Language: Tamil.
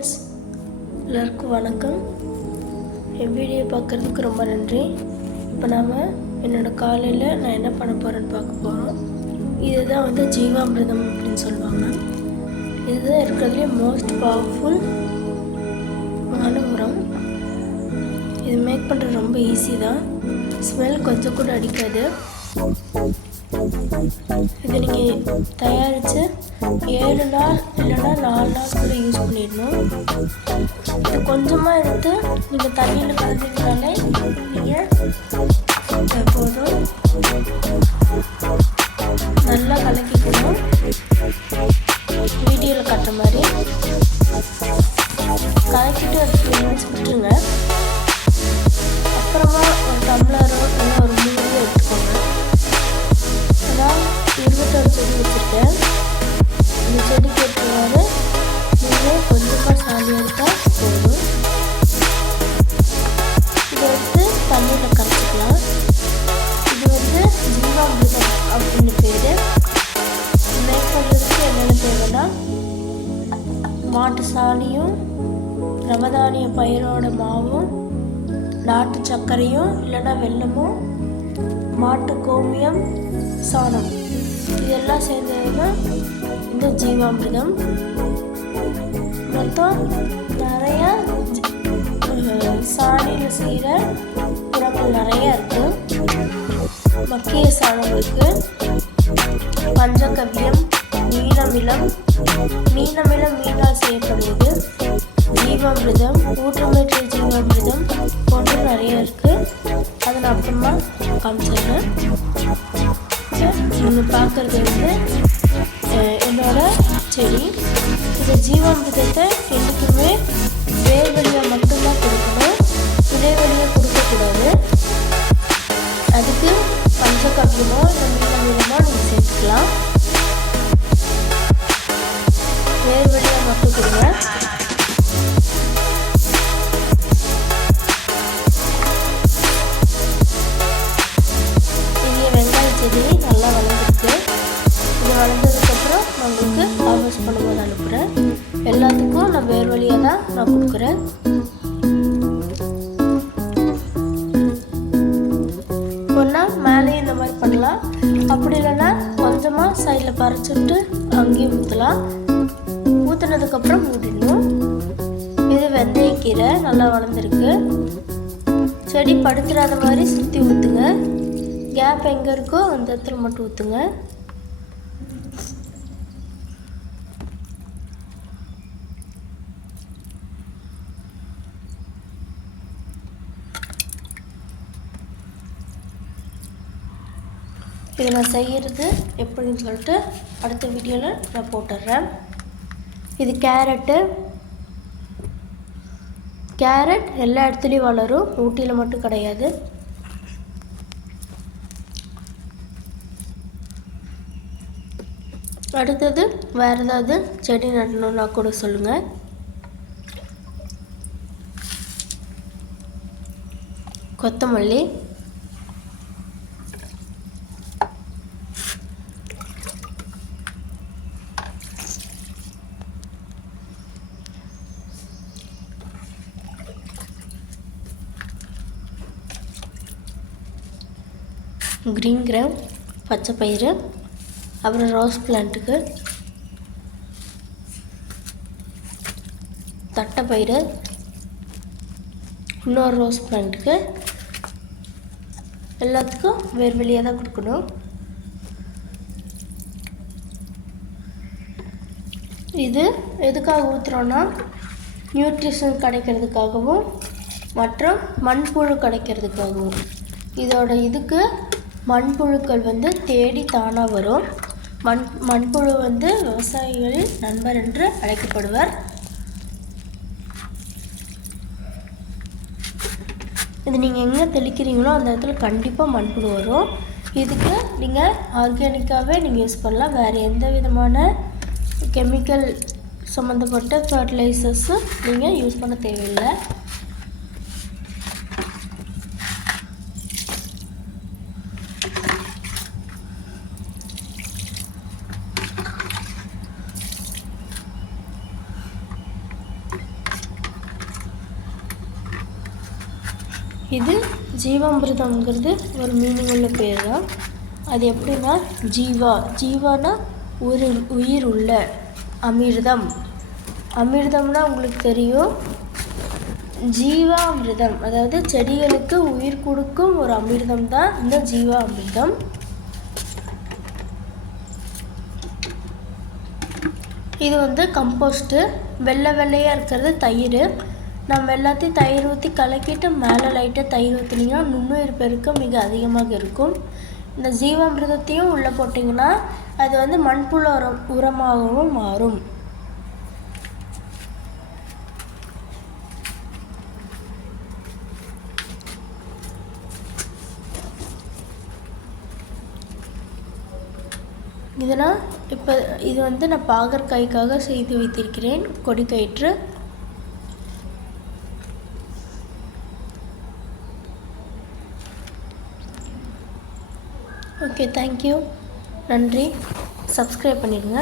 ஃப்ரெண்ட்ஸ், எல்லாருக்கும் வணக்கம். என் வீடியோ பார்க்குறதுக்கு ரொம்ப நன்றி. இப்போ நாம் என்னோடய காலையில் நான் என்ன பண்ண போகிறேன்னு பார்க்க போகிறோம். இதுதான் வந்து ஜீவாமிர்தம் அப்படின்னு சொல்லுவாங்க. இதுதான் இருக்கிறதுலே மோஸ்ட் பவர்ஃபுல் உரம். இது மேக் பண்ணுறது ரொம்ப ஈஸி தான். ஸ்மெல் கொஞ்சம் கூட அடிக்காது. இதை நீங்கள் தயாரித்து 7 நாள் இல்லைன்னா 4 நாள் கூட யூஸ் பண்ணிடணும். இது கொஞ்சமாக எடுத்து நீங்கள் தண்ணியில் கலந்துக்கிட்டாலே நீங்கள் போதும். நல்லா கலக்கிக்கணும். வீடியோவில் காட்டுற மாதிரி கலக்கிட்டு ஒரு 2 minutes விட்டுருங்க. அப்புறமா ஒரு டம்ளரோ இல்லை ஒரு மூடியோ எடுத்துக்கோங்க. நான் 21 செடி வச்சுருக்கேன். இந்த செடிக்கு ஏற்றவாறு நீங்கள் கொஞ்சமாக சாணி எடுத்தால் போதும். இதை எடுத்து தண்ணியில் கரைச்சிக்கலாம். இது வந்து ஜீவாமிர்தம் அப்படின்னு பேர். மேக் பண்ணுறதுக்கு என்னென்ன தேவைன்னா மாட்டு சாணியும் ரமதானிய பயிரோட மாவும் நாட்டு சர்க்கரையும் இல்லைன்னா வெல்லமும் மாட்டு கோமியம் சாணம் இதெல்லாம் சேர்ந்ததுன்னா இந்த ஜீவாமிர்தம். மொத்தம் நிறையா சாணியில் செய்கிற உரங்கள் நிறையா இருக்குது. மக்கிய சாணம் இருக்குது, பஞ்சகவ்யம், மீனமிலம் மீனால் செய்யப்படுவது, ஜீவாமிர்தம், ஊட்டமேற்ற ஜீவாமிர்தம் போன்று நிறைய இருக்குது. அதை நான் அப்புறமா காமிச்சிடுறேன். நீங்கள் பார்க்குறது வந்து என்னோட செடி. இந்த ஜீவாமிர்தத்தை என்றைக்குமே வேர் வழியாக மட்டும்தான் கொடுக்கணும், இடைவெளியாக கொடுக்கக்கூடாது. அதுக்கு பஞ்சகவ்யமோ இல்லை மீனமிலமோ நீங்கள் சேர்த்துக்கலாம். வேர் வழியாக மட்டும் கொடுங்க. செடி நல்லா வளர்ந்துருக்கு. இது வளர்ந்ததுக்கப்புறம் நான் உங்களுக்கு ஹார்வெஸ்ட் பண்ணும்போது அனுப்புகிறேன். எல்லாத்துக்கும் நான் வேர் வழியாக தான் நான் கொடுக்குறேன். ஒன்றா மேலே இந்த மாதிரி பண்ணலாம், அப்படி இல்லைன்னா கொஞ்சமாக சைடில் பறிச்சுட்டு அங்கேயும் ஊற்றலாம். ஊற்றுனதுக்கப்புறம் மூடிடணும். இது வெந்தயக்கீரை நல்லா வளர்ந்துருக்கு. செடி படுத்துடாத மாதிரி சுற்றி ஊற்றுங்க. கேப் எங்கே இருக்கோ அந்த இடத்துல மட்டும் ஊற்றுங்க. இதை நான் செய்கிறது எப்படின்னு சொல்லிட்டு அடுத்த வீடியோவில் நான் போட்டுடுறேன். இது கேரட் எல்லா இடத்துலையும் வளரும், ஊட்டியில் மட்டும் கிடையாது. அடுத்தது வேறு ஏதாவது செடி நடணும்னா கூட சொல்லுங்கள். கொத்தமல்லி, கிரீன் கிராம் பச்சை பயிறு, அப்புறம் ரோஸ் பிளான்ட்டுக்கு தட்டைப்பயிறு, இன்னொரு ரோஸ் பிளான்ட்டுக்கு எல்லாத்துக்கும் வேறு வெளியாக தான் கொடுக்கணும். இது எதுக்காக ஊற்றுறோன்னா நியூட்ரிஷன் கிடைக்கிறதுக்காகவும் மற்றும் மண்புழு கிடைக்கிறதுக்காகவும். இதோட இதுக்கு மண்புழுக்கள் வந்து தேடி தானாக வரும். மண்புழு வந்து விவசாயிகளின் நண்பர் என்று அழைக்கப்படுவார். இது நீங்கள் எங்கே தெளிக்கிறீங்களோ அந்த இடத்துல கண்டிப்பாக மண்புழு வரும். இதுக்கு நீங்கள் ஆர்கானிக்காகவே நீங்கள் யூஸ் பண்ணலாம். வேறு எந்த விதமான கெமிக்கல் சம்மந்தப்பட்ட ஃபர்டிலைசர்ஸும் நீங்கள் யூஸ் பண்ண தேவையில்லை. இது ஜீவாமிர்தம்ங்கிறது ஒரு மீனிங் உள்ள பேர் தான். அது எப்படின்னா ஜீவானா உயிர் உள்ள, அமிர்தம் அமிர்தம்னா உங்களுக்கு தெரியும். ஜீவாமிர்தம் அதாவது செடிகளுக்கு உயிர் கொடுக்கும் ஒரு அமிர்தம் தான் இந்த ஜீவாமிர்தம். இது வந்து கம்போஸ்ட்டு. வெள்ளையாக இருக்கிறது தயிர். நம்ம எல்லாத்தையும் தயிர் ஊற்றி கலக்கிட்டு மேலே லைட்டாக தயிர் ஊற்றினீங்கன்னா நுண்ணுயிர் பெருக்கம் மிக அதிகமாக இருக்கும். இந்த ஜீவாமிர்தத்தையும் உள்ளே போட்டிங்கன்னா அது வந்து மண்புழு உரமாகவும் மாறும். இதெல்லாம் இப்போ இது வந்து நான் பாகற்காய்க்காக செய்து வைத்திருக்கிறேன், கொடிக்கயிற்று. ஓகே, தேங்க்யூ, நன்றி. சப்ஸ்கிரைப் பண்ணிடுங்க.